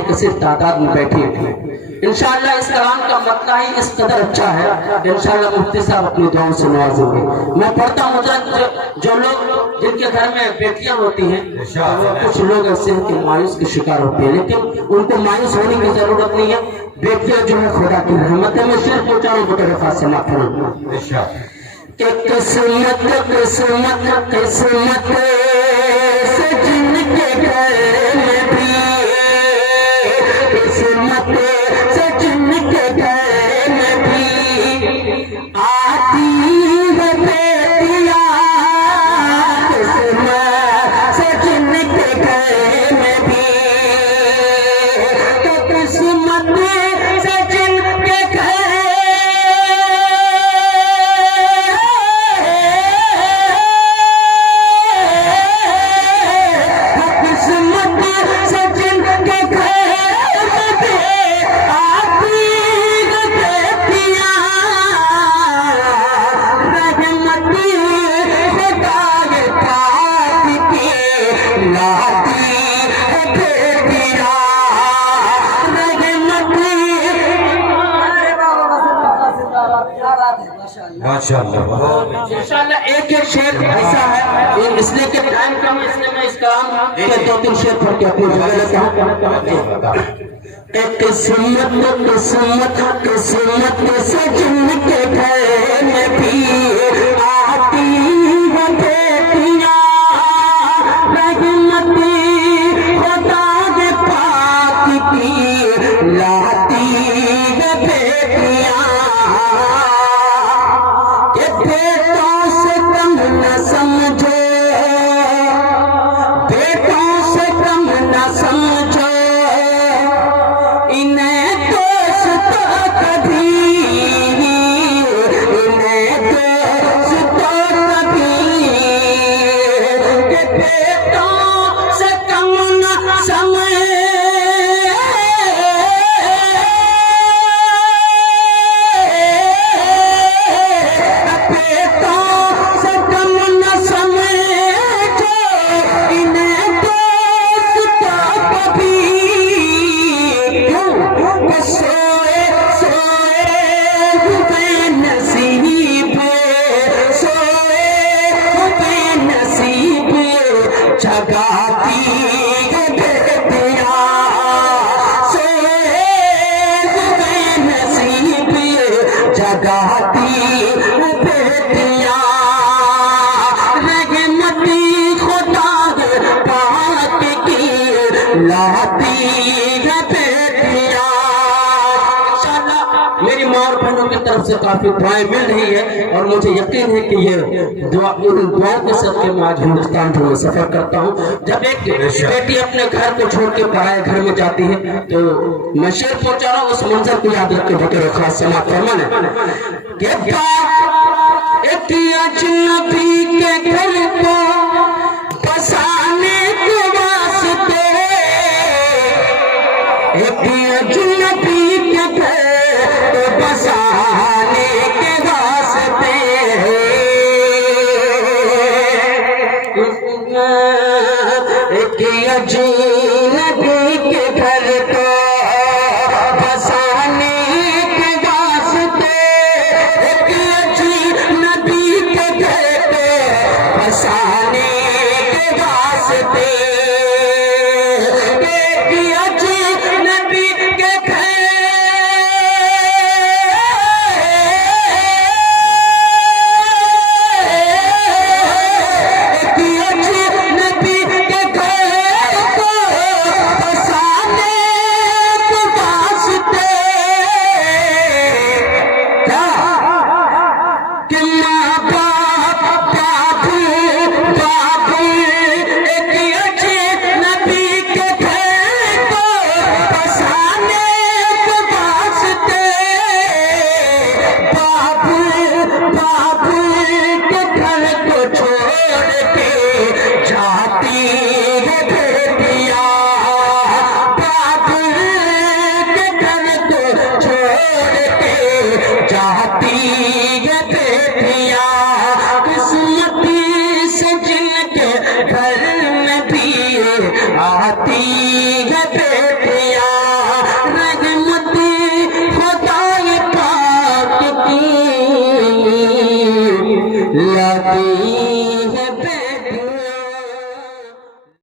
माने किसी तादाद में बैठी थी। इंशाअल्लाह इस कलाम का मतलब ही इस कदर अच्छा है, इंशाअल्लाह मुफ्ती साहब अपनी दुआओं से नवाजेंगे। मैं पढ़ता हूँ जो लोग जिनके घर में बेटियां होती हैं, कुछ लोग ऐसे हैं कि मायूस के शिकार होते हैं, लेकिन उनको मायूस होने की जरूरत नहीं है। बेटियां जो है खुदा की रहमत है। मैं सिर्फ दो चारों को तरफा से माफ किस्मत किस्मत किस्मत से जिनके घर में भी, किस्मत से जिनके घर में भी आती है बेटियां, किस्मत से जिनके घर में भी, तो किस्मत से जिनके घर माशाअल्लाह। एक एक शेर ऐसा है, इसलिए कि टाइम कम है, इसलिए मैं इस काम के दो तीन शेर पढ़ के अपनी जगह लेता हूँ। किस्मत किस्मत किस्मत से जिनके घर में भी आती है बेटियां, रहमती खुदा के पाक की लाती है बेटियां। बेटों से कम न समझो, बेटों से कम न समझो, इन्हें दोस्त कभी, इन्हें दोस्त कभी, बेटों से कम न समझो, जगाती है बेटियां, सोए हुए नसीब जगाती है बेटियां, रहमती खुदा पाक की लाती है बेटियां। इंशाअल्लाह मेरी माँ और बहनों की तरफ से काफी दुआएं मिल रही है और मुझे यकीन है कि ये दुआओं के साथ मैं आज हिंदुस्तान में सफर करता हूँ। जब एक बेटी अपने घर को छोड़ के पराए घर में जाती है तो मैं शेर पहुंचा रहा हूँ, उस मंजर को याद रख के ढके रखा समाप्त फरमान के घर को बसाने के वास्ते, अजनबी के घर बसाने के वास्ते, एक अजीब